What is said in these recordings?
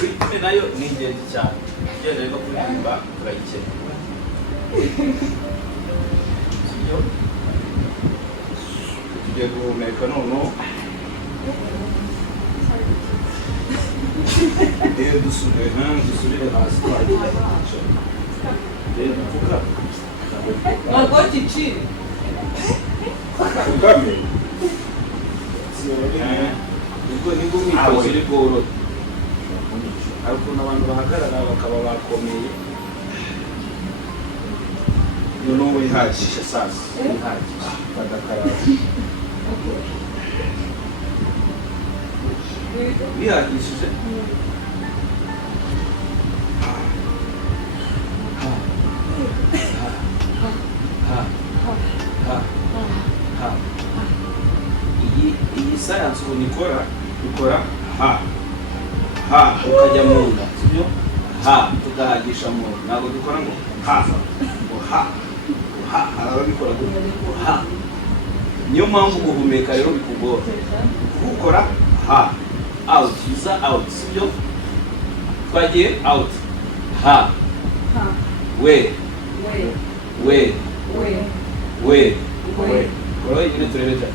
ritme nayo ni ingenzi cyane. Igenda no kuririmba turayikeneye. Tugiye guhumeka noneho. Dusubire hasi. Mfuka. Magoti chini. Ukame. Niko mwitozo iri bworohe. Hari ukuntu abantu bahagarara bakaba bakomeye. Noneho wihagije sasa. Wihagije. Badakaraba. Wihagishije. Iyi science unikora ha ukajya mu nda sibyo ha tugahagisha mu nda ntabwo dukora ngo ha arabikora ngo ha niyo mpamvu guhumeka rero bikugora gukora ha out uza out sibyo twagiye out ha we kora yine turebe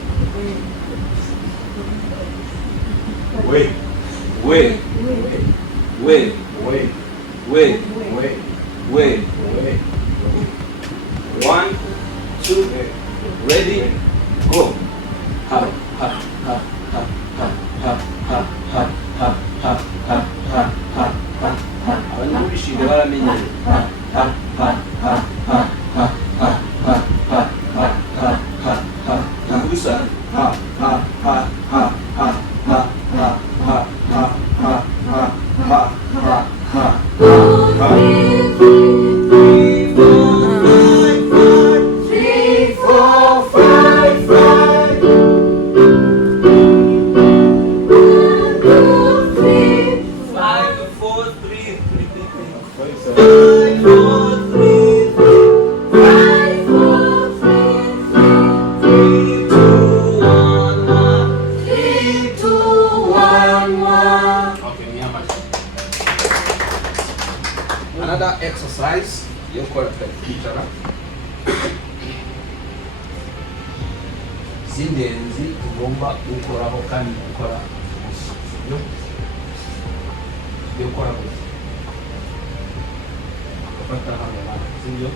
we. 1, 2, ready, go. Ha. Abantu bishinde baramenye. Gusa. Another exercise, you call it kwicara. Zindenzi tugomba gukoraho kandi gukora yo gukora gufata hano bana sibyo.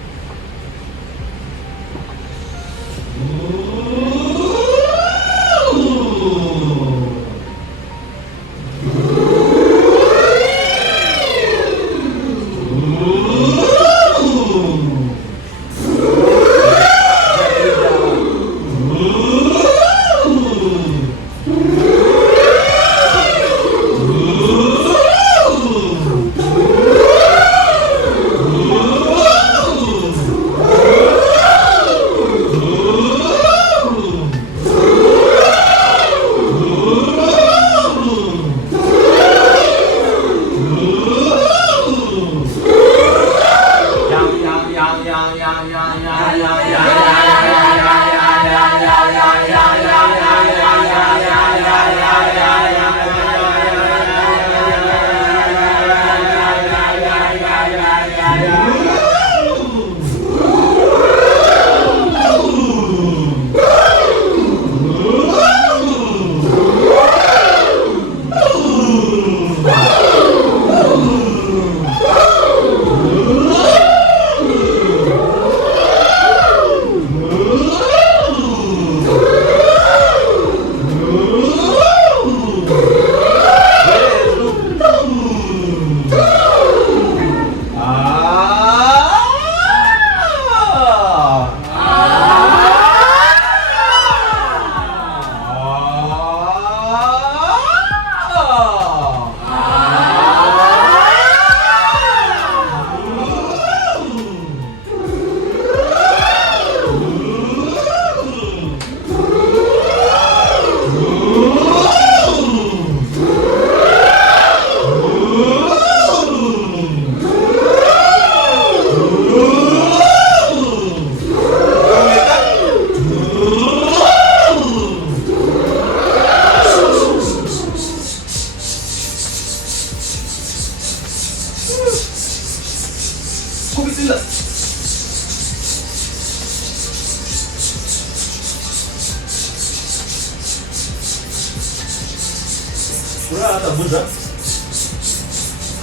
Burada burada.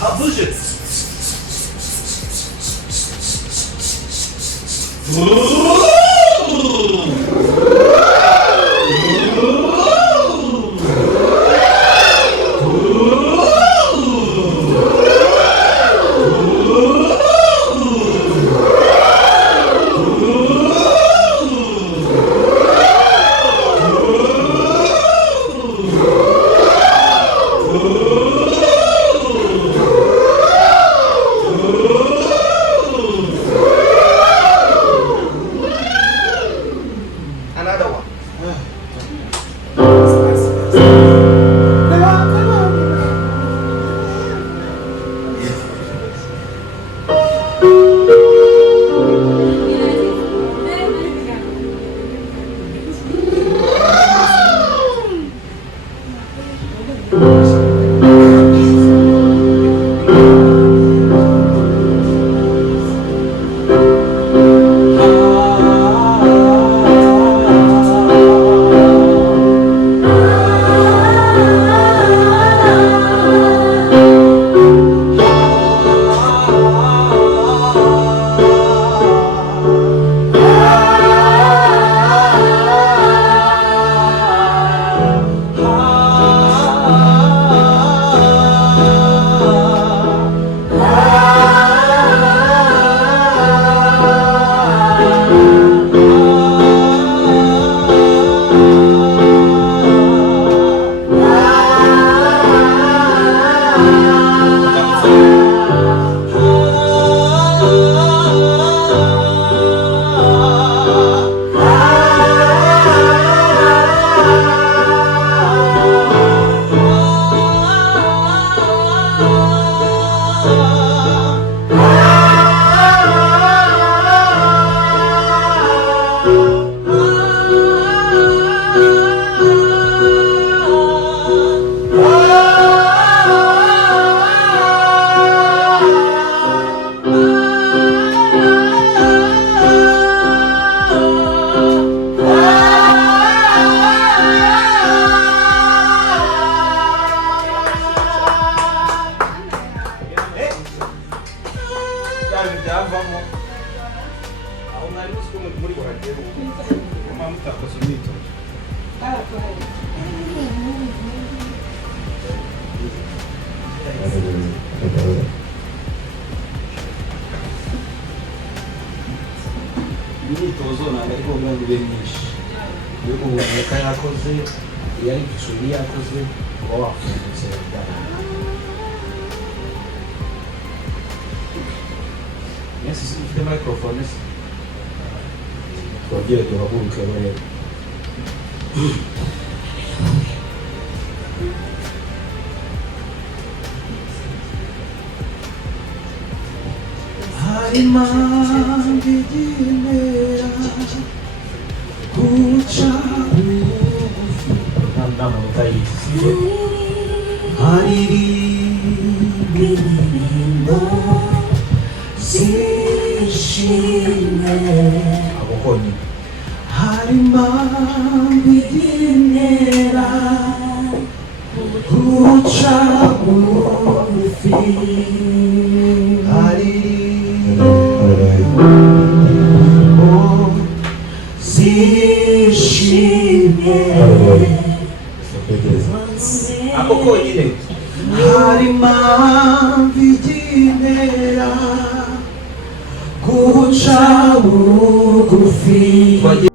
Ha burada. imyitozo ntabwo ari ngombwa ngo ibe myinshi iyo guhumeka yakoze iyo ari icumi yakoze uba wafungutse Neza ufite microphone se twabwire duhaguruke barebe impamvu igimera guca bugufi nta muntu utayisiye haririmba indirimbo zishimye abo konyine hari impamvu igimera guca bugufi ako konyine hari impamvu igimera guca bugufi